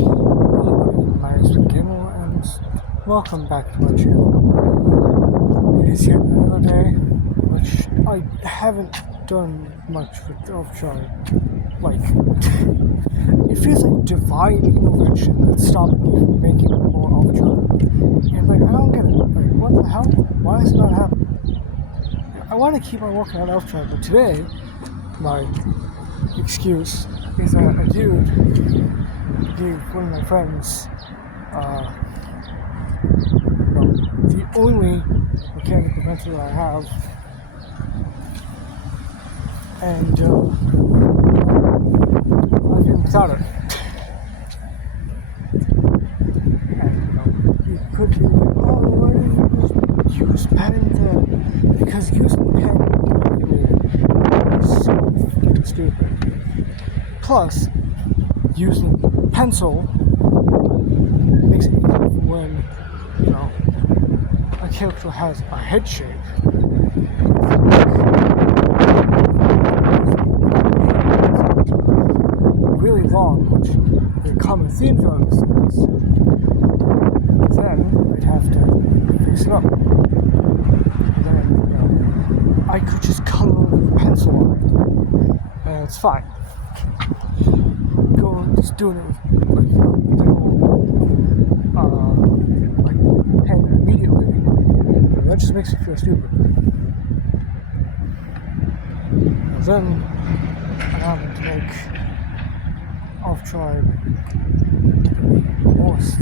My name is Gimel, and welcome back to my channel. It is yet another day, which I haven't done much with Overdrive. Like, it feels like divine intervention that's stopping me from making more Overdrive. And like, I don't get it. Like, what the hell? Why is it not happening? I want to keep on working on Overdrive, but today, my excuse is that a dude gave one of my friends the only mechanical pencil that I have, and I've been without it. And you could be like, oh, why didn't you use pen instead? Because using pen is so freaking stupid. Plus, using pencil makes it easier when, a character has a head shape. Really long, which is a common theme for those things. Then I'd have to fix it up. Then, I could just color over the pencil on it, and it's fine. Just doing it with pen immediately, that just makes it feel stupid. And then I'm having to make Overdrive the worst,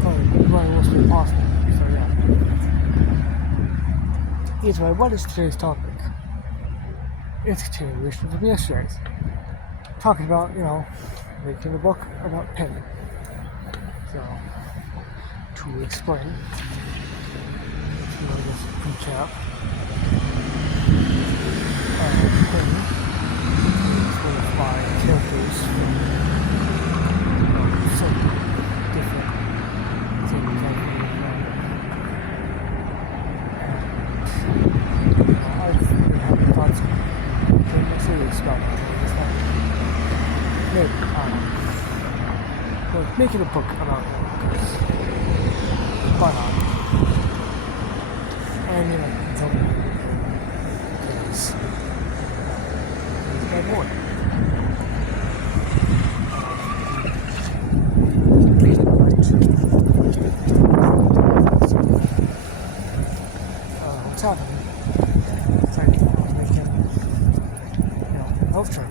probably the worst way possible. So yeah. Either way, what is today's topic? It's a continuation from yesterday's. Talking about, making a book about pen. So, to explain, to recap, pen is one of my characters from some different things I've been having thoughts I'm serious about it. Making a book about it, because why not? And it's okay, because it's my boy. What's happening? It's like I was making, health chart.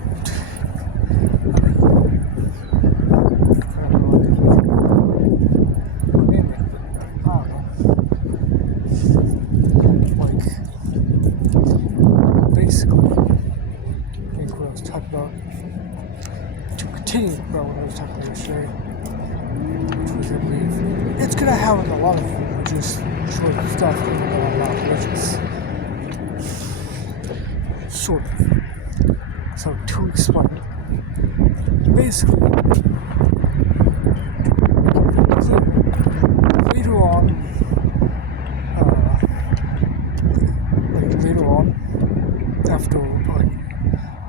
What I was talking about yesterday, which was, I believe, it's gonna have a lot of just short stuff that I'm not religious. Sort of. So, to explain, basically, later on, after,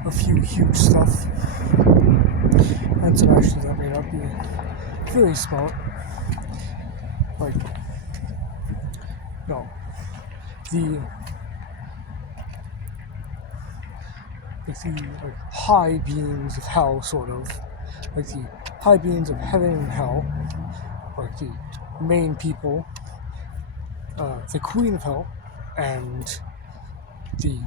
a few huge stuff, and some actions that may not be very smart, the high beings of hell, sort of, like the high beings of heaven and hell, like the main people, the queen of hell, and the,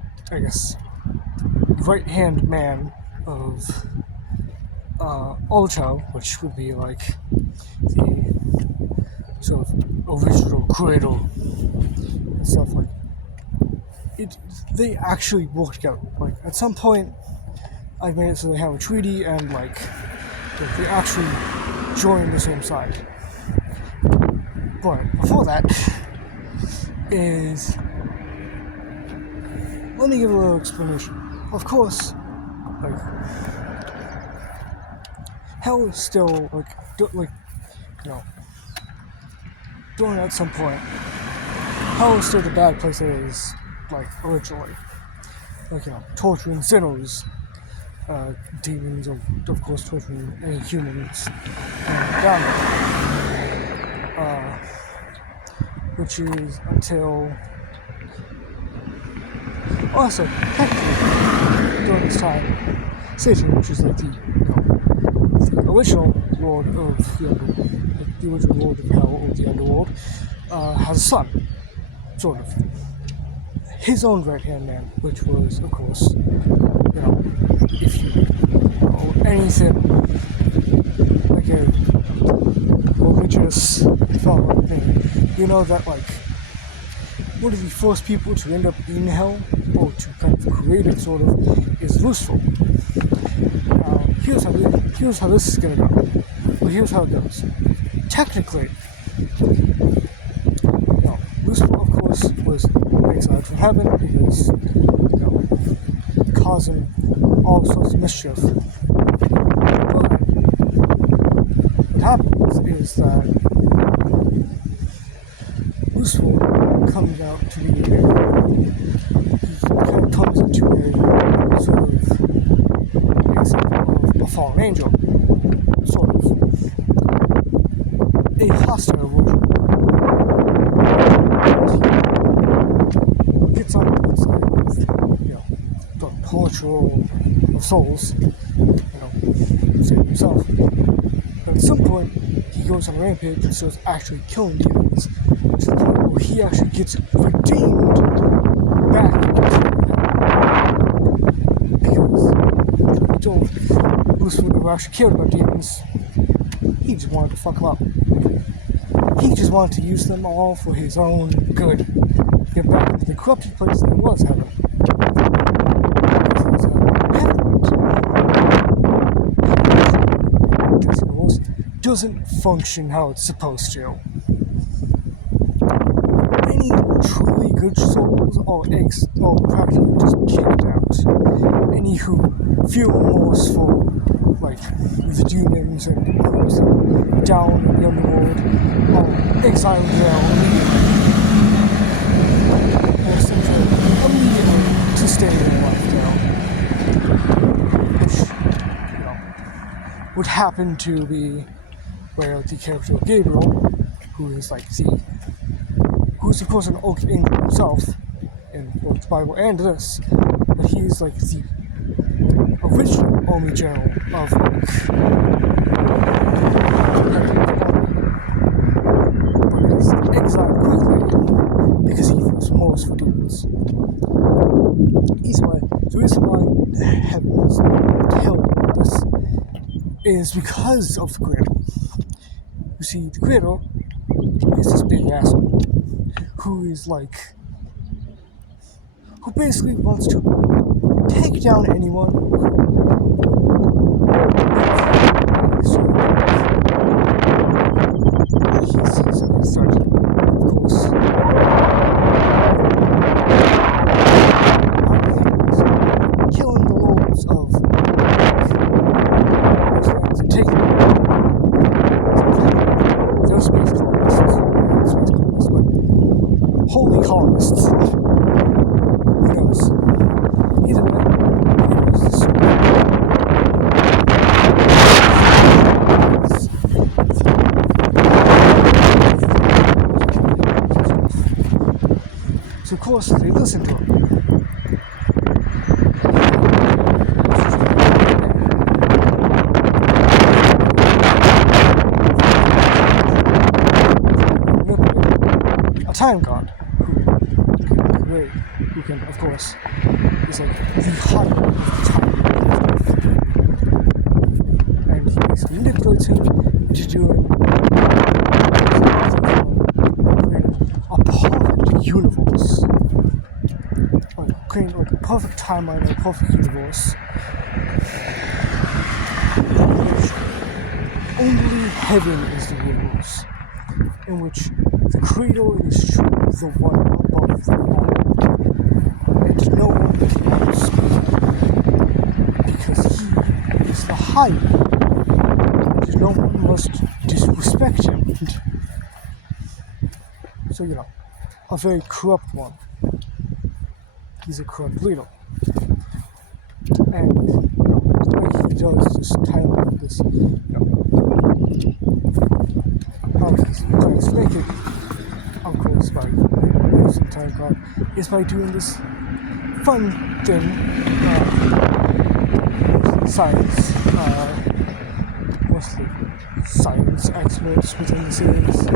right-hand man of Ultra, which would be like the sort of original cradle and stuff like it. They actually work together. Like at some point, I've made it so they have a treaty and they actually join the same side. But before that is, let me give a little explanation. Of course, hell is still during at some point, hell is still the bad place it is originally. Torturing sinners demons of course torturing any humans down there, which is until also technically during this time Satan, which is like the original lord of the original lord of hell or the underworld, has a son, sort of his own right hand man, which was of course if you know anything like a religious following thing, you know that like one of the first people to end up in hell, or to kind of create it sort of, is Lucifer. Here's how this is gonna go. Well, here's how it goes. Technically, Lucifer of course was exiled from heaven because causing all sorts of mischief. But what happens is that Lucifer comes out to be he kind of comes into a sort of example of a fallen angel, sort of a hostile version. He gets on the side of the torture of souls, save himself. But at some point, he goes on a rampage and starts actually killing demons to the point where he actually gets redeemed back because Lucifer never actually cared about demons. He just wanted to fuck them up. He just wanted to use them all for his own good. Get back into the corrupted place that was heaven. Doesn't function how it's supposed to. Any truly good souls are practically just kicked out. Any who feel remorse for the demons and others down in the underworld are exiled or sent immediately to stay in their life which would happen to be where the character of Gabriel, who's of course an archangel himself in both the Bible and this, but he's like the original army general of but is exiled quickly because he feels remorse for demons. Either way, the reason why heaven is hell like this is because of the Creator. You see, the Creator is this big asshole who basically wants to take down anyone he sees as a threat. Of course, killing the lords of those lands and taking those space colonists, but holy colonists. Who knows? Either way, so of course they listen to him. A time god who can, of course, is like the height of the time, and he basically manipulates him into doing a perfect universe, creating like a perfect timeline, a perfect universe, in which only heaven is the universe, in which the Creator is truly the one above them all. And no one can speak because he is the higher. And no one must disrespect him. So, a very corrupt one. He's a corrupt leader. And, he does this timeline, this, how he's making, of course, by using time card, is by doing this fun thing, science, mostly science experts within the series, it's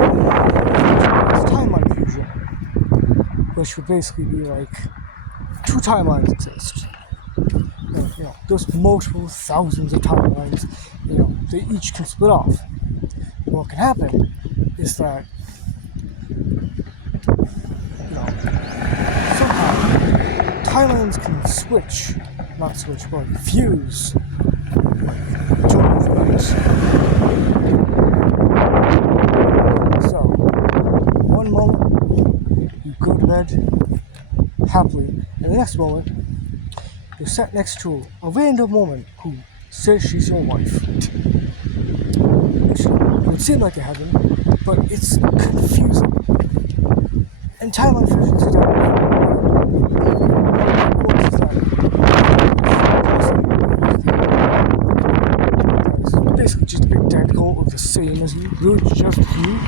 timeline fusion, which would basically be like two timelines exist. There's multiple thousands of timelines, they each can split off. What can happen is that, somehow timelines can fuse, So, one moment you go to bed happily, and the next moment you're sat next to a random woman who says she's your wife. It would seem like a heaven, but it's confusing. And timeline fusion is basically just identical or the same as you. You're just you.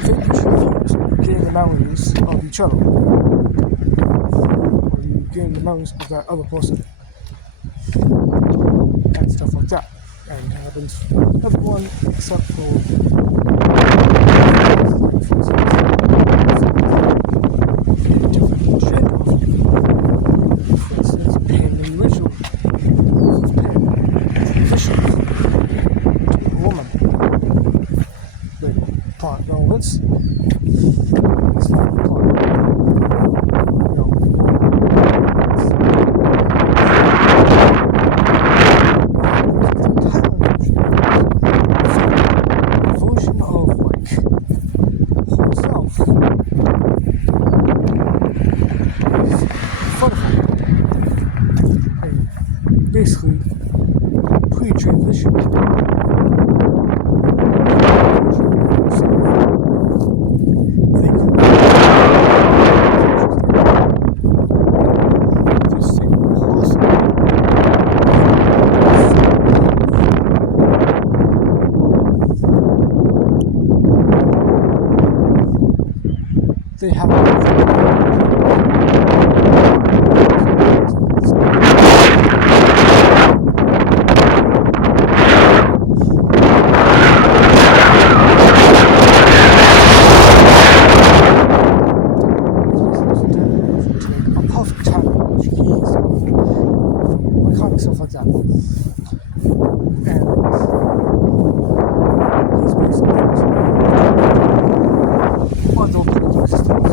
Think you should fuse and gain the memories of each other. Or you gain the memories of that other person. And stuff like that. And it happens for everyone except for different gender of people. For instance, Pain in the Ritual is transition to a woman with plot relevance. It's not plot. Basically, pre-transition. They have stuff like that. And he's basically one of those systems.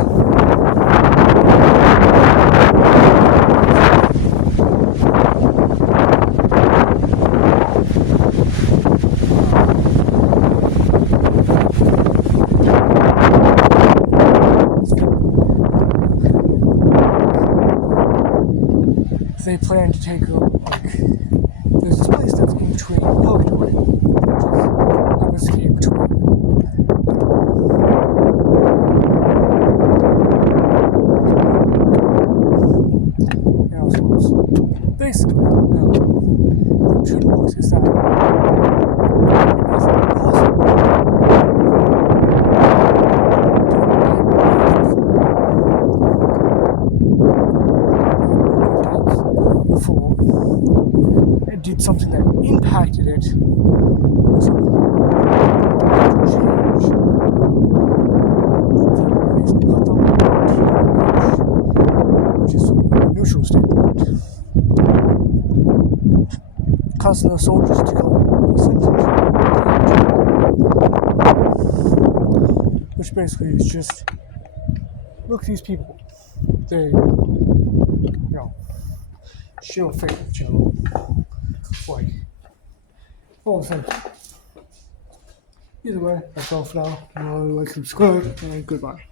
They plan to take there's this place that's in between Purgatory, which happens to be in between. Basically, the truth works is that it is possible before it did something that impacted it, so change basically cut them which is sort of a neutral statement, causing the soldiers to be sent into, which basically is just, look at these people, they share a fate with each other. Like, all the same. Either way, that's all for now. Like, subscribe, and goodbye.